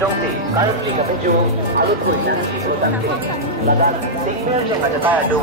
Jongsi, currently medyo alukoy ng importante. Lagat signal siya nga tayo do.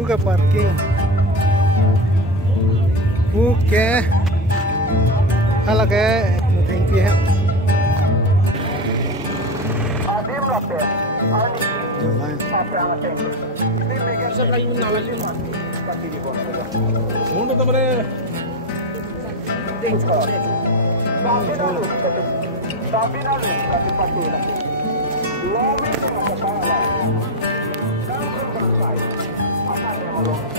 Buka parking. Oke. Halage thank you. Adim lapet. Bisa kayu lagi. Mundur tuh bre. Tapi pasti nanti. Dua minggu masa kalah. Dan selesai. Akan yang